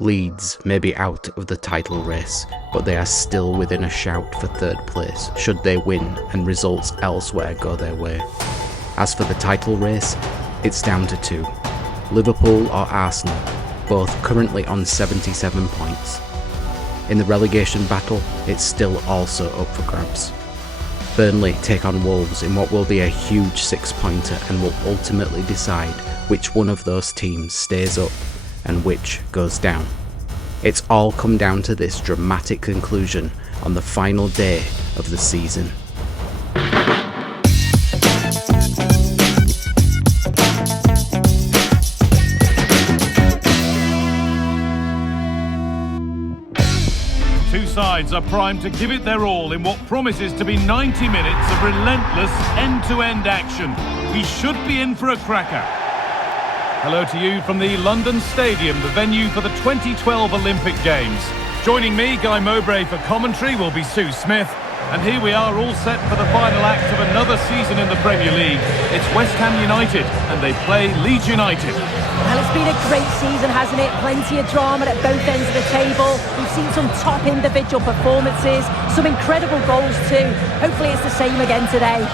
Leeds may be out of the title race, but they are still within a shout for third place should they win and results elsewhere go their way. As for the title race, it's down to two: Liverpool or Arsenal, both currently on 77 points. In the relegation battle, it's still also up for grabs. Burnley take on Wolves in what will be a huge six-pointer and will ultimately decide which one of those teams stays up and which goes down. It's all come down to this dramatic conclusion on the final day of the season. Two sides are primed to give it their all in what promises to be 90 minutes of relentless end-to-end action. We should be in for a cracker. Hello to you from the London Stadium, the venue for the 2012 Olympic Games. Joining me, Guy Mowbray, for commentary will be Sue Smith. And here we are, all set for the final act of another season in the Premier League. It's West Ham United, and they play Leeds United. Well, it's been a great season, hasn't it? Plenty of drama at both ends of the table. We've seen some top individual performances, some incredible goals too. Hopefully it's the same again today.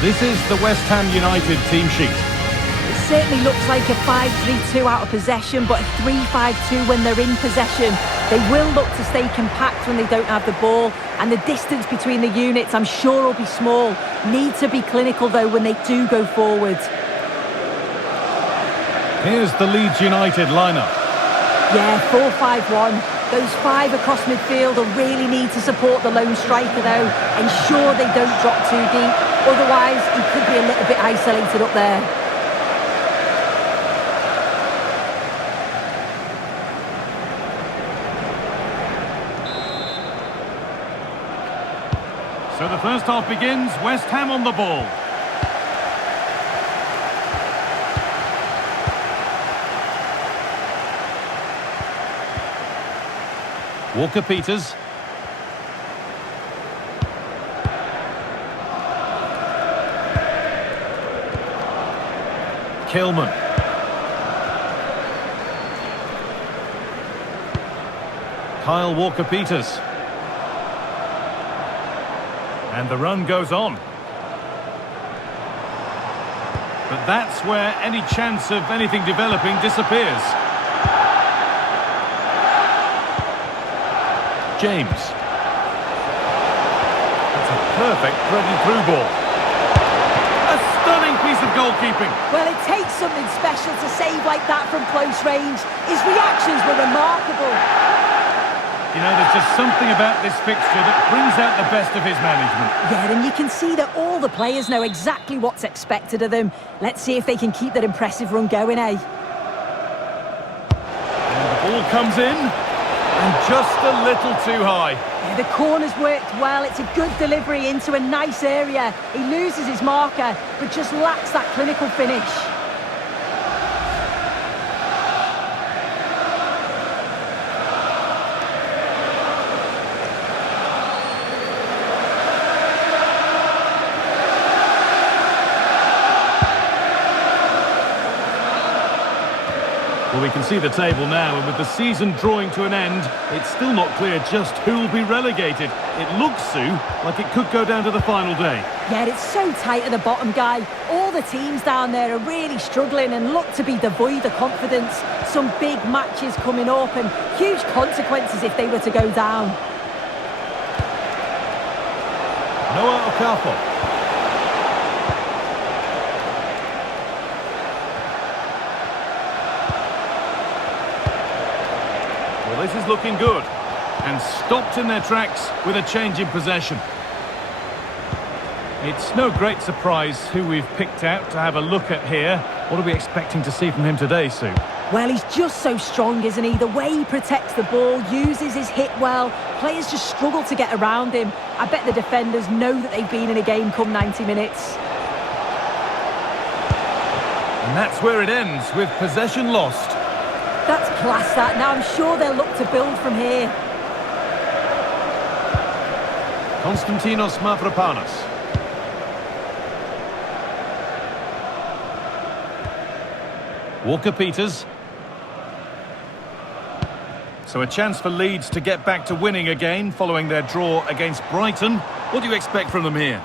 This is the West Ham United team sheet. It certainly looks like a 5-3-2 out of possession, but a 3-5-2 when they're in possession. They will look to stay compact when they don't have the ball, and the distance between the units, I'm sure, will be small. Need to be clinical, though, when they do go forward. Here's the Leeds United lineup. Yeah, 4-5-1. Those five across midfield will really need to support the lone striker, though. Ensure they don't drop too deep. Otherwise, he could be a little bit isolated up there. So the first half begins, West Ham on the ball. Walker-Peters. Kilman. Kyle Walker-Peters. And the run goes on. But that's where any chance of anything developing disappears. James. That's a perfect threaded-through ball. A stunning piece of goalkeeping. Well, it takes something special to save like that from close range. His reactions were remarkable. You know, there's just something about this fixture that brings out the best of his management. Yeah, and you can see that all the players know exactly what's expected of them. Let's see if they can keep that impressive run going, eh? And the ball comes in. And just a little too high. Yeah, the corner's worked well. It's a good delivery into a nice area. He loses his marker, but just lacks that clinical finish. Well, we can see the table now, and with the season drawing to an end, it's still not clear just who will be relegated. It looks, Sue, like it could go down to the final day. Yeah, it's so tight at the bottom, Guy. All the teams down there are really struggling and look to be devoid of confidence. Some big matches coming up and huge consequences if they were to go down. Noah Okafor. Well, this is looking good. And stopped in their tracks with a change in possession. It's no great surprise who we've picked out to have a look at here. What are we expecting to see from him today, Sue? Well, he's just so strong, isn't he? The way he protects the ball, uses his hit well. Players just struggle to get around him. I bet the defenders know that they've been in a game come 90 minutes. And that's where it ends, with possession lost. That's class, that. Now I'm sure they'll look to build from here. Konstantinos Mavropanos. Walker-Peters. So a chance for Leeds to get back to winning again following their draw against Brighton. What do you expect from them here?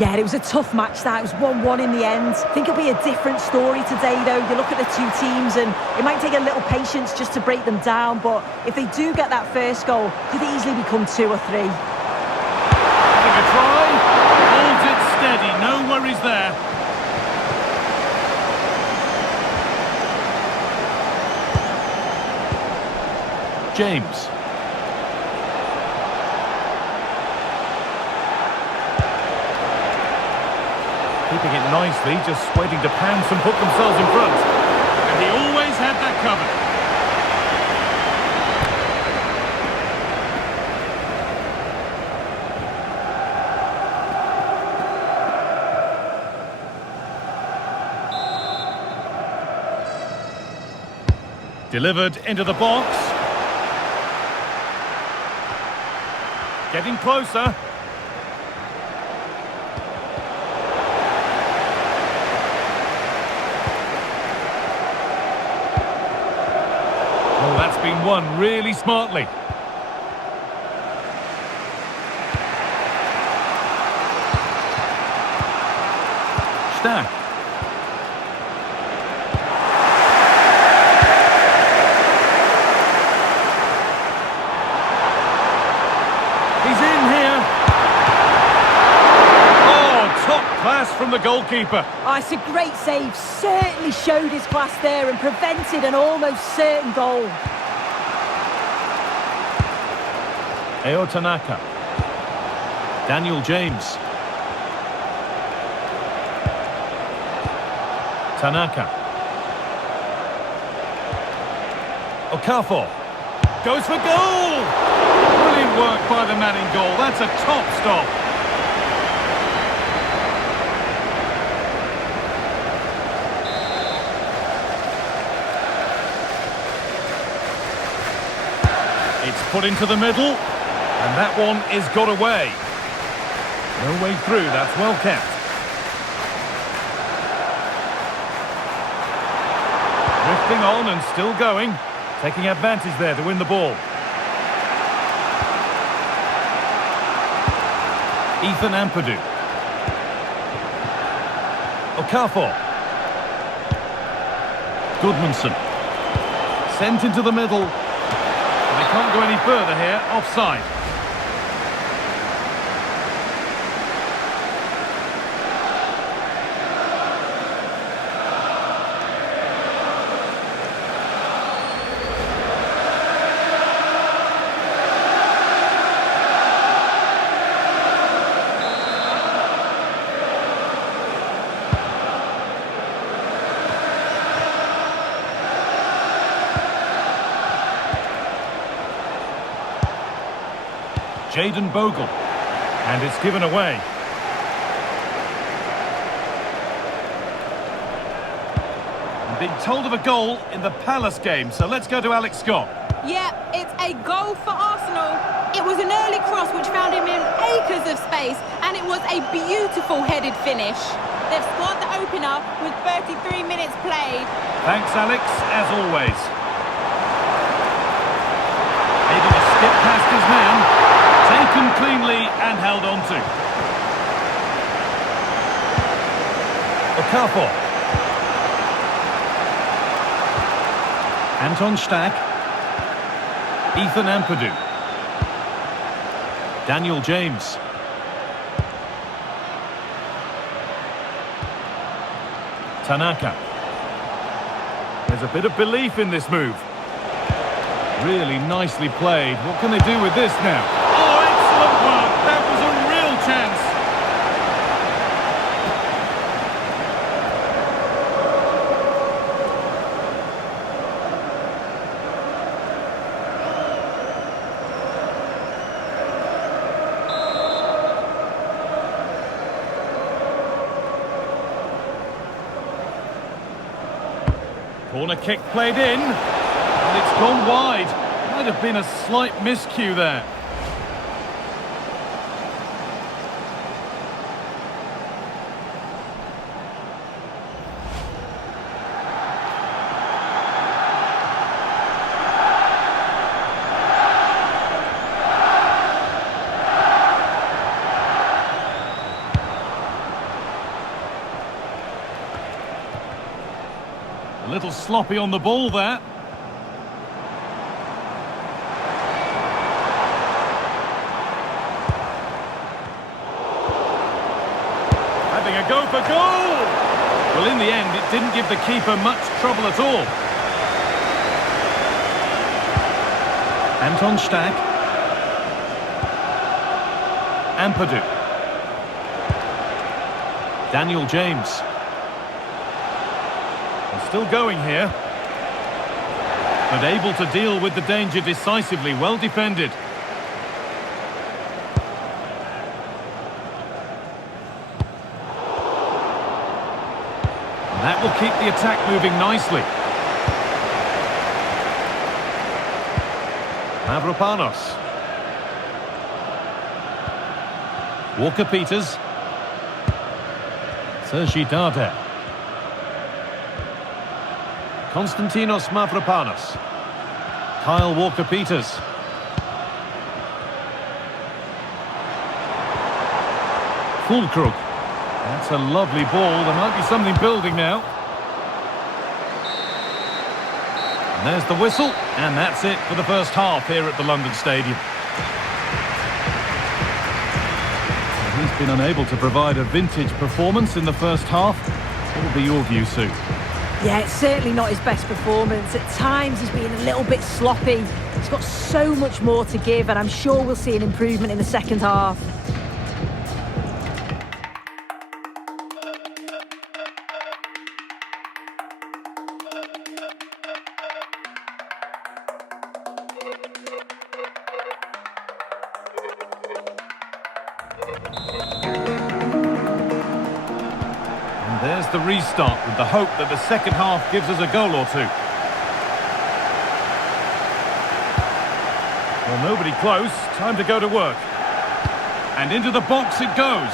Yeah, it was a tough match that. It was 1-1 in the end. I think it'll be a different story today, though. You look at the two teams and it might take a little patience just to break them down, but if they do get that first goal, it could easily become 2 or 3. Having a try. Holds it steady. No worries there. James. Keeping it nicely, just waiting to pounce and put themselves in front. And he always had that covered. Delivered into the box. Getting closer. Oh, that's been won really smartly. Stack. From the goalkeeper. Oh, it's a great save. Certainly showed his class there and prevented an almost certain goal. Eo Tanaka. Daniel James. Tanaka. Okafor. Goes for goal! Brilliant work by the man in goal. That's a top stop. It's put into the middle, and that one is got away. No way through, that's well kept. Drifting on and still going, taking advantage there to win the ball. Ethan Ampadu. Okafor. Goodmanson. Sent into the middle. They can't go any further here, offside. Jayden Bogle, and it's given away. I'm being told of a goal in the Palace game, so let's go to Alex Scott. Yeah, it's a goal for Arsenal. It was an early cross which found him in acres of space, and it was a beautiful headed finish. They've scored the opener with 33 minutes played. Thanks, Alex, as always. Able to skip past his man. Taken cleanly and held on to. Okafor. Anton Stack. Ethan Ampadu. Daniel James. Tanaka. There's a bit of belief in this move. Really nicely played. What can they do with this now? Oh, excellent work. That was a real chance. Corner kick played in, and it's gone wide. Might have been a slight miscue there. A little sloppy on the ball there. Having a go for goal! Well, in the end, it didn't give the keeper much trouble at all. Anton Stach. Ampadu. Daniel James. They're still going here, but able to deal with the danger decisively. Well defended. And that will keep the attack moving nicely. Mavropanos. Walker-Peters. Sergi Darder. Konstantinos Mavropanos. Kyle Walker-Peters. Fulkrug. That's a lovely ball. There might be something building now. And there's the whistle. And that's it for the first half here at the London Stadium. He's been unable to provide a vintage performance in the first half. What will be your view, Sue? Yeah, it's certainly not his best performance. At times he's been a little bit sloppy. He's got so much more to give, and I'm sure we'll see an improvement in the second half. There's the restart with the hope that the second half gives us a goal or two. Well, nobody close. Time to go to work. And into the box it goes.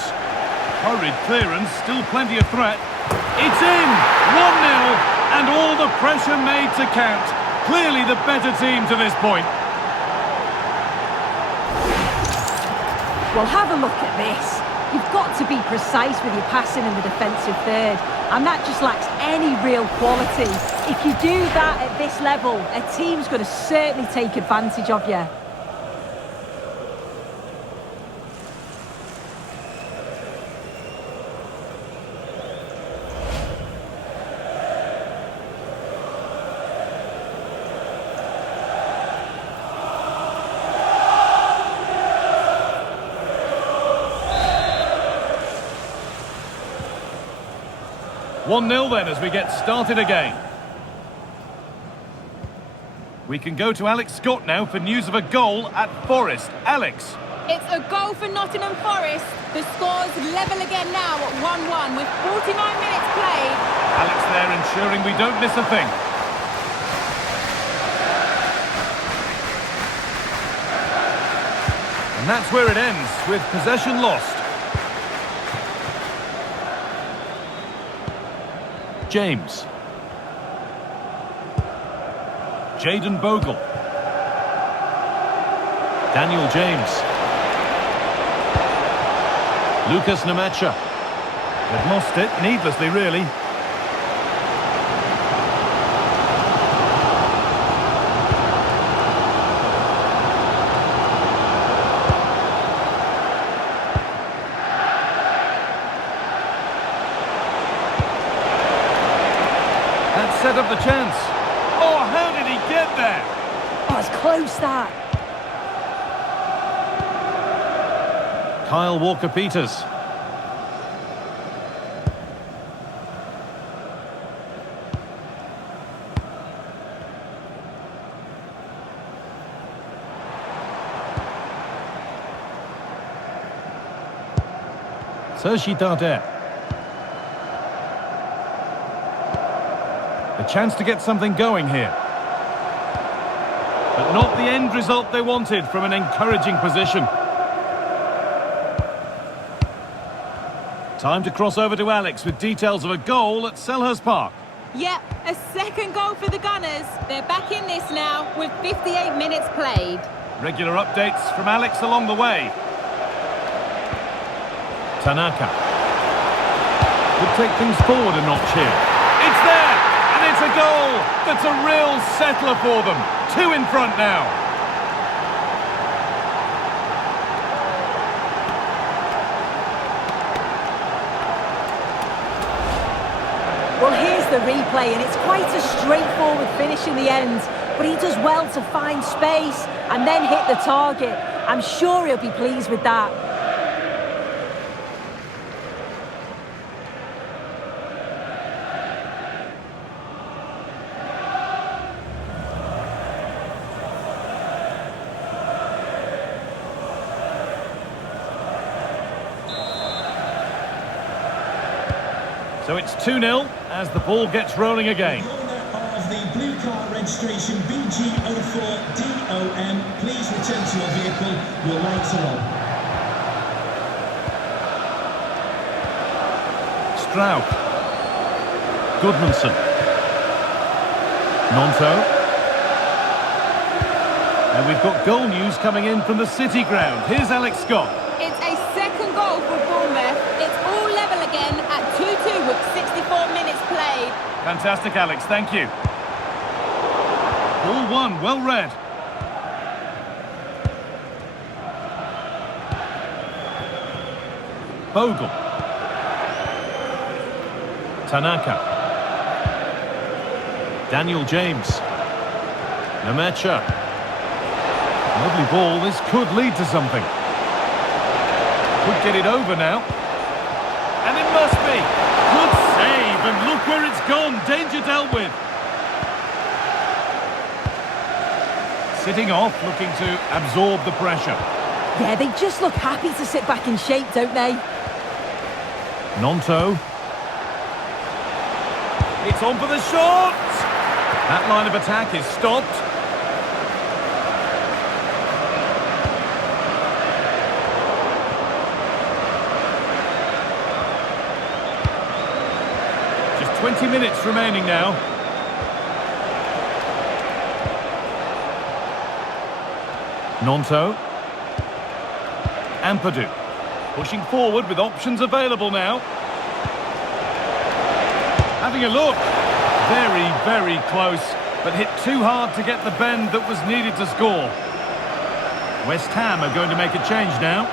Hurried clearance, still plenty of threat. It's in! 1-0, and all the pressure made to count. Clearly the better team to this point. Well, have a look at this. You've got to be precise with your passing in the defensive third, and that just lacks any real quality. If you do that at this level, a team's going to certainly take advantage of you. One 1-0 then as we get started again. We can go to Alex Scott now for news of a goal at Forest. Alex. It's a goal for Nottingham Forest. The score's level again now at 1-1 with 49 minutes played. Alex there ensuring we don't miss a thing. And that's where it ends, with possession lost. James. Jayden Bogle. Daniel James. Lucas Namacha. They've lost it, needlessly really. That set up the chance. Oh, how did he get there? Oh, it's close, that. Kyle Walker-Peters. Sergi Darder. A chance to get something going here. But not the end result they wanted from an encouraging position. Time to cross over to Alex with details of a goal at Selhurst Park. Yep, a second goal for the Gunners. They're back in this now with 58 minutes played. Regular updates from Alex along the way. Tanaka. Could take things forward a notch here. It's there! And it's a goal! That's a real settler for them. 2 in front now. Well, here's the replay, and it's quite a straightforward finish in the end. But he does well to find space and then hit the target. I'm sure he'll be pleased with that. So it's 2-0 as the ball gets rolling again. The owner of the blue car registration BG04DOM, please return to your vehicle. Your lights are on. Straub. Goodmanson. Nonto. And we've got goal news coming in from the City ground. Here's Alex Scott. It's a second goal for Bournemouth. It's all level again at 2-2 with 64 minutes played. Fantastic, Alex. Thank you. Ball one, well read. Bogle. Tanaka. Daniel James. Nemecha. Lovely ball. This could lead to something. Could get it over now. And it must be. Good save. And look where it's gone. Danger dealt with. Sitting off, looking to absorb the pressure. Yeah, they just look happy to sit back in shape, don't they? Nonto. It's on for the shot! That line of attack is stopped. Just 20 minutes remaining now. Nonto. Ampadu. Pushing forward with options available now. Having a look. Very, very close, but hit too hard to get the bend that was needed to score. West Ham are going to make a change now.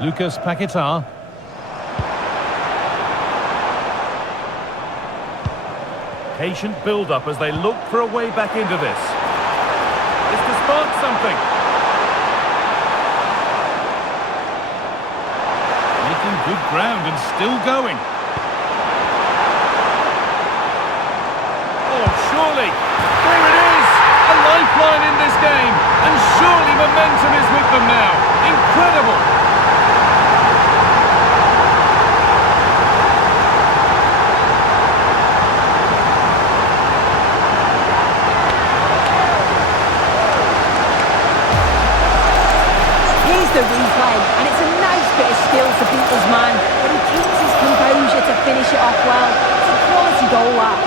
Lucas Paquetá. Patient build-up as they look for a way back into this. It's to spark something. Making good ground and still going. Oh, surely. There it is. A lifeline in this game. And surely momentum is with them now. Incredible. The replay, and it's a nice bit of skill to beat his man, but he keeps his composure to finish it off well. It's a quality goal, that.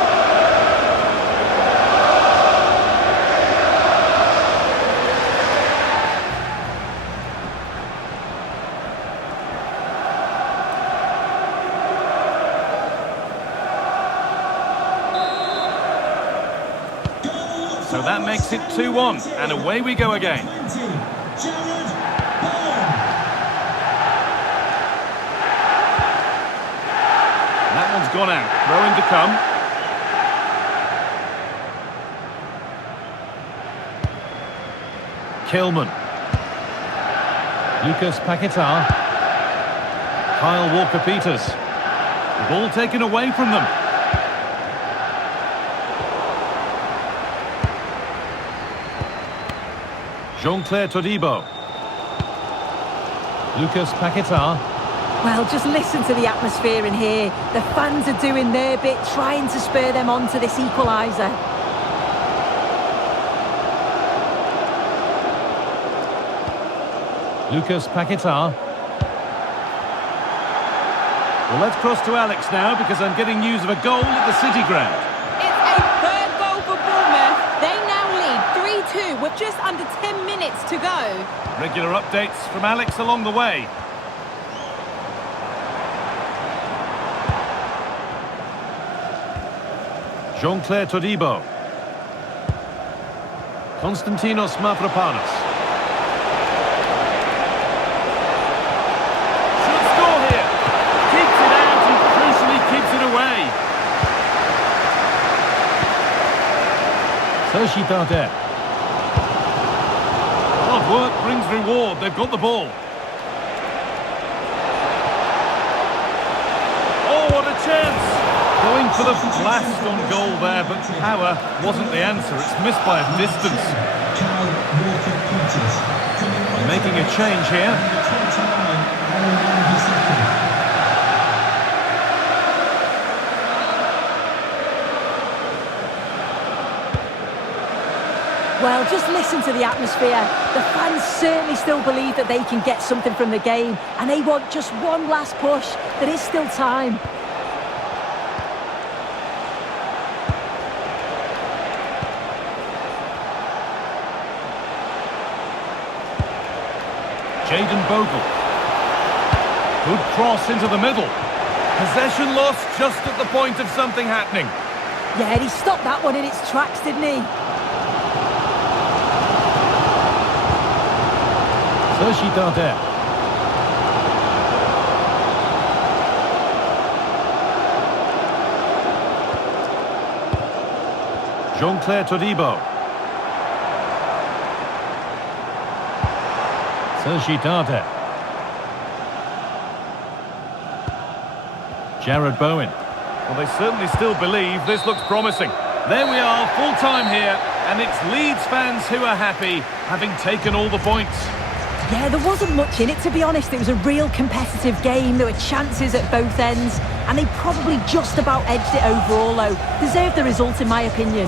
So that makes it 2-1, and away we go again. That one's gone out. Throw in to come. Kilman. Lucas Paquetá. Kyle Walker-Peters. The ball taken away from them. Jean-Claire Todibo. Lucas Paquetá. Well, just listen to the atmosphere in here. The fans are doing their bit, trying to spur them on to this equaliser. Lucas Paquetá. Well, let's cross to Alex now, because I'm getting news of a goal at the City Ground. It's a third goal for Bournemouth. They now lead 3-2 with just under 10 minutes to go. Regular updates from Alex along the way. Jean-Claire Todibo. Konstantinos Mavropanos. Should score here. Keeps it out and crucially keeps it away. Sergi Dardet. Hard work brings reward. They've got the ball. Oh, what a chance! Going for the blast on goal there, but power wasn't the answer. It's missed by a distance. Making a change here. Well, just listen to the atmosphere. The fans certainly still believe that they can get something from the game, and they want just one last push. There is still time. Jayden Bogle. Good cross into the middle. Possession lost just at the point of something happening. Yeah, he stopped that one in its tracks, didn't he? Sergi Dardet. Jean-Claire Todibo. Sergi Dardet. Jared Bowen. Well, they certainly still believe this looks promising. There we are, full time here, and it's Leeds fans who are happy, having taken all the points. Yeah, there wasn't much in it, to be honest. It was a real competitive game. There were chances at both ends, and they probably just about edged it overall, though. Deserved the result, in my opinion.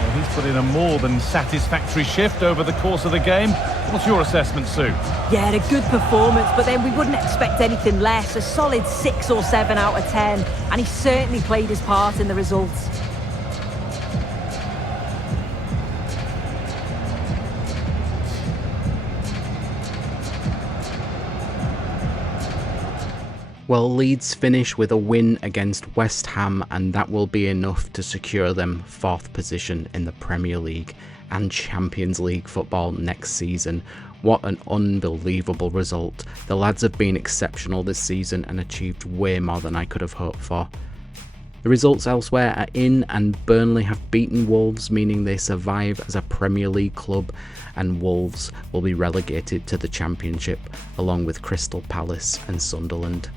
Well, he's put in a more than satisfactory shift over the course of the game. What's your assessment, Sue? Yeah, a good performance, but then we wouldn't expect anything less. A solid 6 or 7 out of 10, and he certainly played his part in the results. Well, Leeds finish with a win against West Ham, and that will be enough to secure them 4th position in the Premier League and Champions League football next season. What an unbelievable result. The lads have been exceptional this season and achieved way more than I could have hoped for. The results elsewhere are in, and Burnley have beaten Wolves, meaning they survive as a Premier League club, and Wolves will be relegated to the Championship along with Crystal Palace and Sunderland.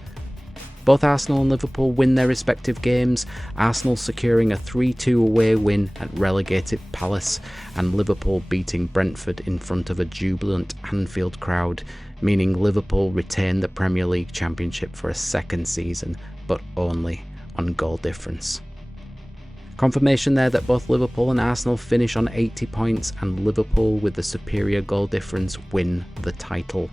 Both Arsenal and Liverpool win their respective games, Arsenal securing a 3-2 away win at relegated Palace, and Liverpool beating Brentford in front of a jubilant Anfield crowd, meaning Liverpool retain the Premier League Championship for a 2nd season, but only on goal difference. Confirmation there that both Liverpool and Arsenal finish on 80 points, and Liverpool, with the superior goal difference, win the title.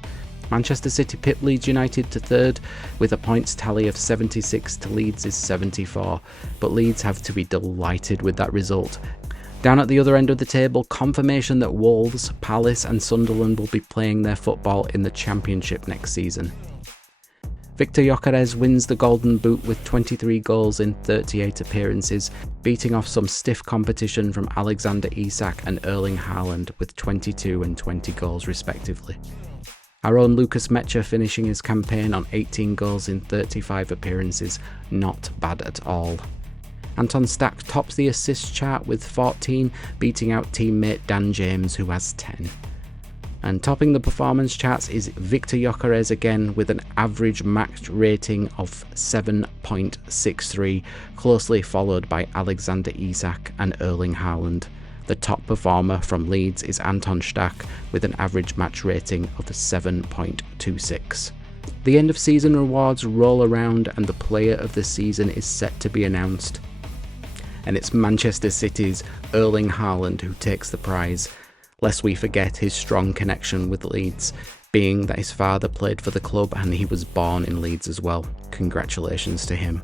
Manchester City pip Leeds United to 3rd with a points tally of 76 to Leeds' 74, but Leeds have to be delighted with that result. Down at the other end of the table, confirmation that Wolves, Palace and Sunderland will be playing their football in the Championship next season. Victor Gyökeres wins the Golden Boot with 23 goals in 38 appearances, beating off some stiff competition from Alexander Isak and Erling Haaland with 22 and 20 goals respectively. Our own Lucas Mecha finishing his campaign on 18 goals in 35 appearances, not bad at all. Anton Stack tops the assist chart with 14, beating out teammate Dan James who has 10. And topping the performance charts is Victor Gyökeres again with an average match rating of 7.63, closely followed by Alexander Isak and Erling Haaland. The top performer from Leeds is Anton Stack with an average match rating of 7.26. The end of season rewards roll around and the player of the season is set to be announced. And it's Manchester City's Erling Haaland who takes the prize, lest we forget his strong connection with Leeds, being that his father played for the club and he was born in Leeds as well. Congratulations to him.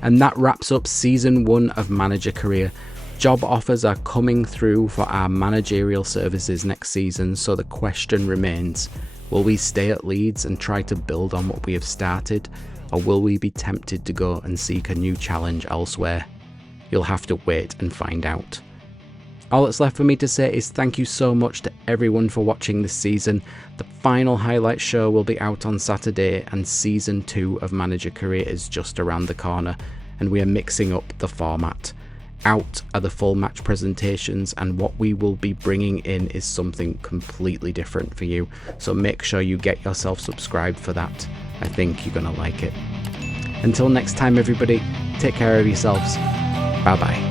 And that wraps up Season 1 of Manager Career. Job offers are coming through for our managerial services next season, so the question remains, will we stay at Leeds and try to build on what we have started, or will we be tempted to go and seek a new challenge elsewhere? You'll have to wait and find out. All that's left for me to say is thank you so much to everyone for watching this season. The final highlight show will be out on Saturday and Season 2 of Manager Career is just around the corner, and we are mixing up the format. Out are the full match presentations, and what we will be bringing in is something completely different for you, so make sure you get yourself subscribed for that. I think you're gonna like it. Until next time everybody, take care of yourselves. Bye bye.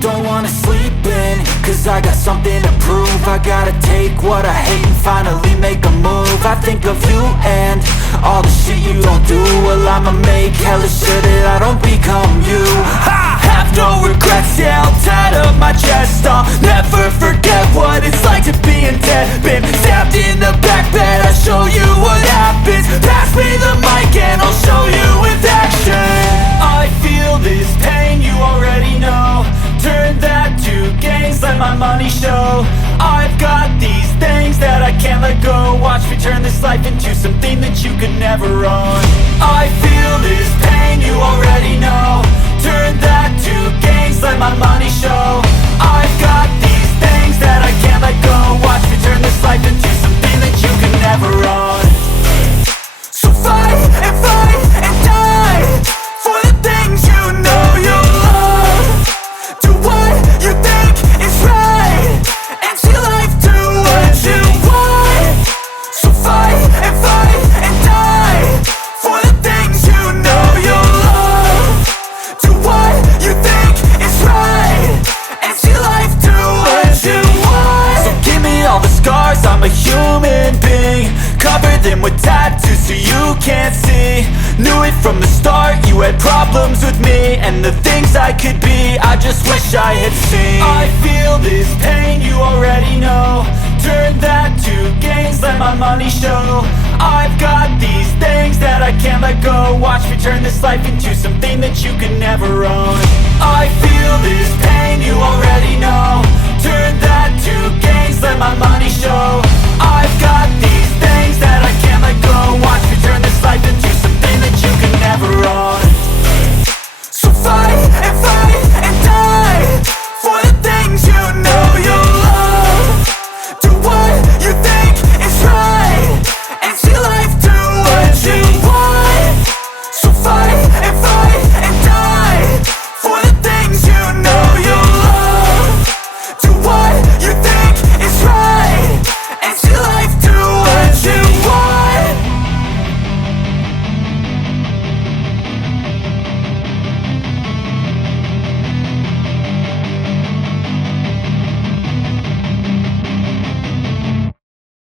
Don't wanna sleep in, cause I got something to prove. I gotta take what I hate and finally make a move. I think of you and all the shit you don't do. Well, I'ma make hella sure that I don't become you. I have no regrets, yeah, I'll tie up my chest. I'll never forget what it's like to be in debt. Been stabbed in the back bed, I'll show you what happens. Pass me the mic and I'll show you with action. I feel this pain, you already know. Turn that to gains, let my money show. I've got these things that I can't let go. Watch me turn this life into something that you could never own. I feel this pain, you already know. Turn that to gains, let my money show. I've got these things that I can't let go. Watch me turn this life into something that you could never own. So fight and die for the things you know you love. Do what you think is right, and see life do what you want. So fight and die for the things you know you love. Do what you think is right, and see life do what you want. So give me all the scars, I'm a human being. Cover them with tattoos so you can't see. Knew it from the start, you had problems with me and the things I could be, I just wish I had seen. I feel this pain, you already know. Turn that to gains, let my money show. I've got these things that I can't let go. Watch me turn this life into something that you can never own. I feel this pain, you already know. Turn that to gains, let my money show. I've got these